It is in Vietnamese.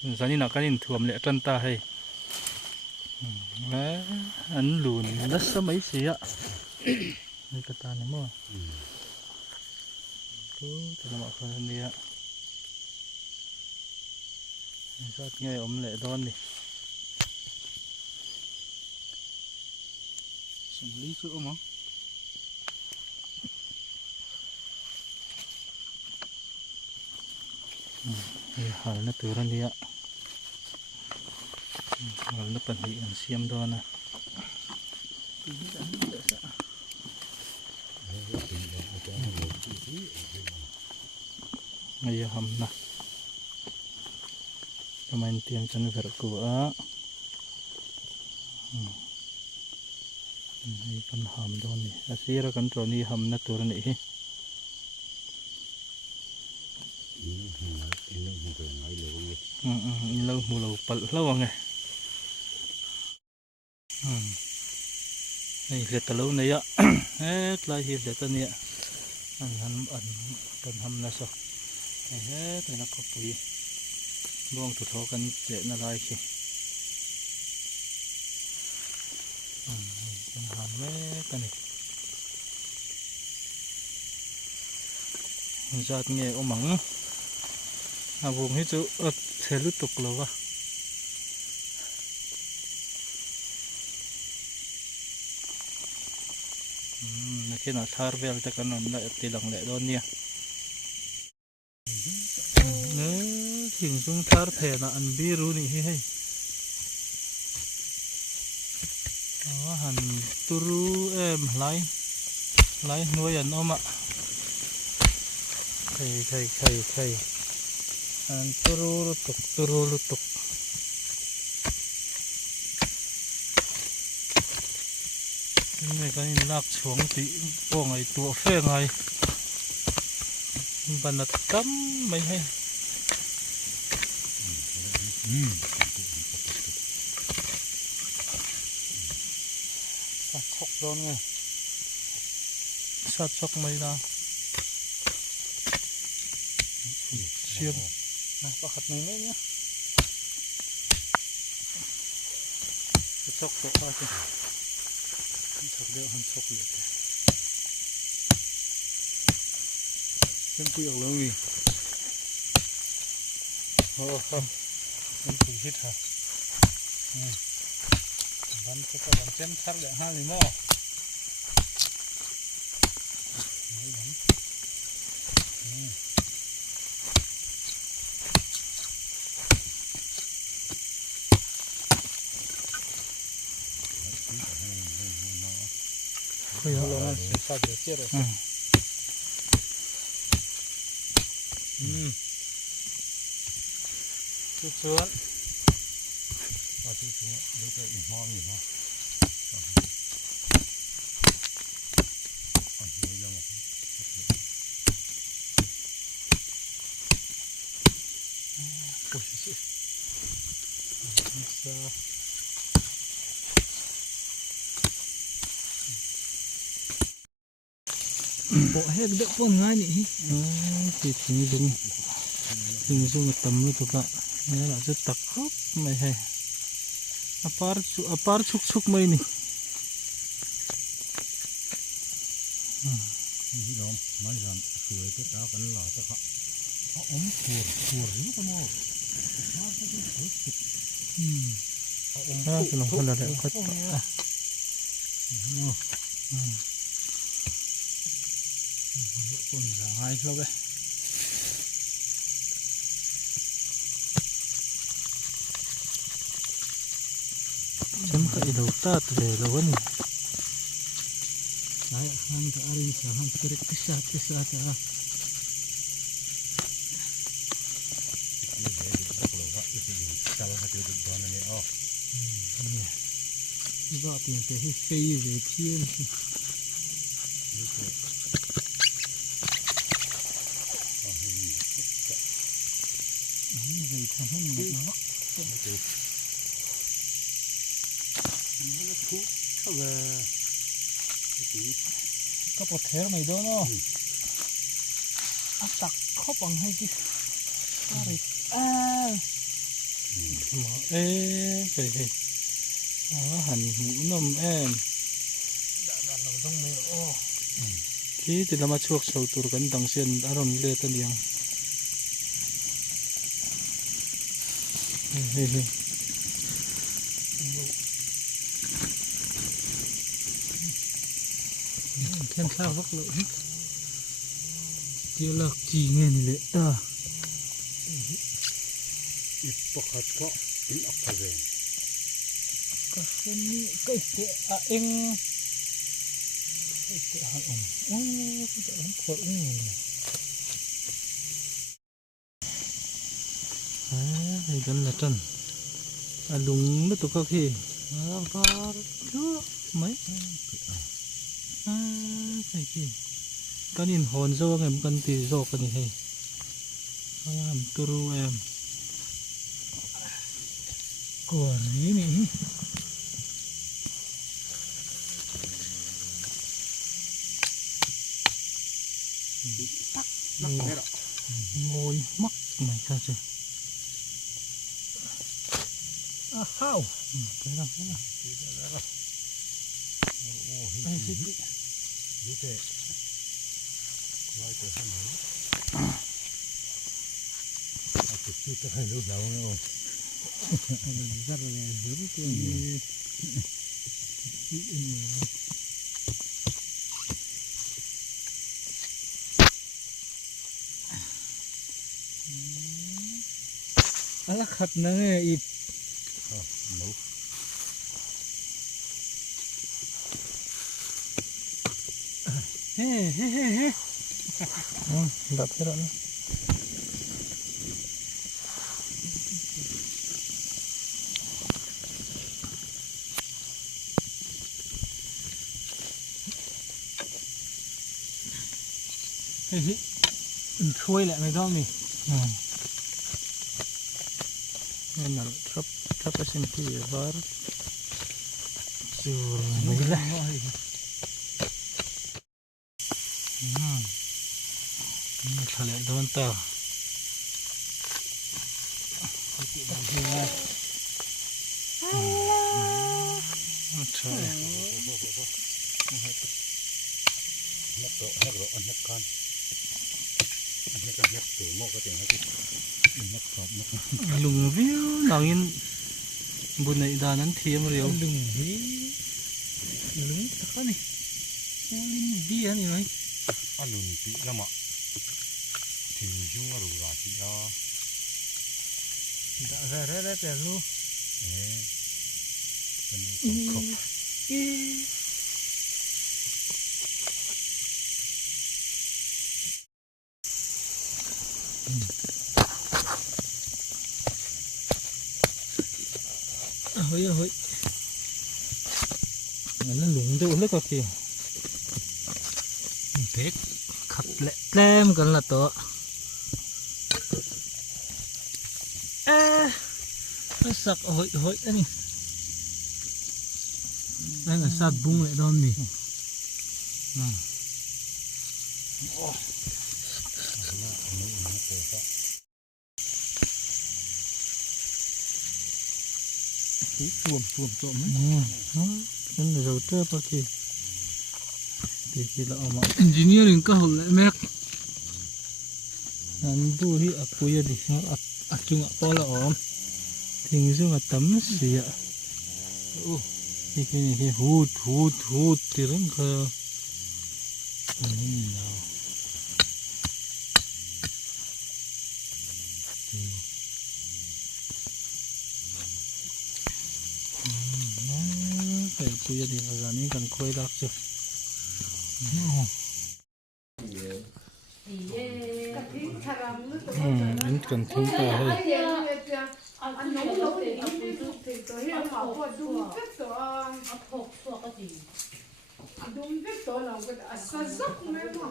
สันนี่นักกันถ่วมเละจันตาให้อันหลุนลัสมัยเสียนี่กระตาเนี่ยมั้งก็จะมาคนนี้อะสัตว์ไงอมเละโดนดิสมลีสุดมั้งhal na turan dia hal na panhi ang siam do na ngaya ham na pemain tiang chan ver ku a ni kan ham do ni asira kan tro ni ham na turan ni lâu mùa lâu bận lâu à nghe này liệt tờ lâu này ạ hết lại hiệp liệt tờ này ạ ăn cần hầm là sao này hết này nó có bụi buông thủ thó cần dễ nó lại khi cần hầm mấy cái này giặt nghe ôm mắng vùng hết chỗ thế lút tục lâu quá khi nào thar về cho con nó lại tì lòng lại đón nha thỉnh dung thar thề là ăn biru nị hay hẳn turu em lái nuôi ăn ôm ạ thầy ăn turu lutuk này cái nạc xuống thì bộ ngày tua phê ngày bạn là cắm mấy hay sát chọc đó nghe sát chọc mấy ra xiêm này bắt hạt này nữa nhé chọc qua chứ thật đều hơn sốc được chân quy ở lâu gì không chân quy hít hả vẫn có các bạn chém thắt lại hai lì mò bây giờ nó sẽ sao để chết rồi chút xuống chút xuống đứa cái ỉm ho còn đây là một bộ hết đỡ con ngay nhỉ thì dùng một tầm luôn tụi bạn này là rất đặc khóc mày hay apar chuk mày nè gì đó mấy lần suy cái đó vẫn là tất cả họ ống thua rú con mò cái lòng con là đẹp quá con là hai lâu đấy chấm cái đầu ta từ lâu quá nè saya ham tak ada saya ham kisah tak vợ tiền cái xây về thiên về thành hết một nó có một thế mày đó nó tặc khóc bằng hay chứ mà cái hành mũ nôm em đã nó trong mẹ ô khi thì làm chuộc sầu tur gần đằng sen đã rồi lê tên yang khen sao vắt lợn tiêu lạc chỉ nghe này lệ ta ít bọc hạt có ít ốc thề về cái em cái hạt ống cái ống khói thì gần là trần đúng nó tụi các khi và chưa mấy cái gì cái nhìn hồn dâu em cần tì dọc cái này em turu em của ní nè ngồi mắc mày sao chứ hao cái đó lý tệ nói tới hai mấy chụp chút tới lúc đầu nữa rất là hướng ala khát nè ít nấu he đập cái đó nữa xuôi lại mày đó mày nên là thấp cái sinh khí var rồi mấy lại thằng lại đón tao trời nhắc rồi nhắc con nhắc từ một cái tiếng nhắc cọp nhắc lùng víu nào yên buồn này đàn ăn thiêm rồi lùng ví lùng thật này đi ăn gì vậy ăn lùng tí lắm ạ thì chúng nó đủ là chỉ cho đã ra ra tiền luôn cái nó không hơi nó lủng đâu lứt vào kìa thế khát lẹ lem gần là to nó sặc hội anh đây là sát bung lại đòn mì chuồm nên là dầu trơ bao kì thì là mà engineering có hồn lại mẹ anh tu hi à bây đi à chung à bao là ổn thì dùng à tấm gì ạ thì cái này thì hút thì rất là nào phải bây đi vào giờ này cần quay đạp chứ mình cần thêm cả hay anh nấu nấu thì tới hiện mà có đúng cái đó đúng cái đó là cái sao giấc nữa mà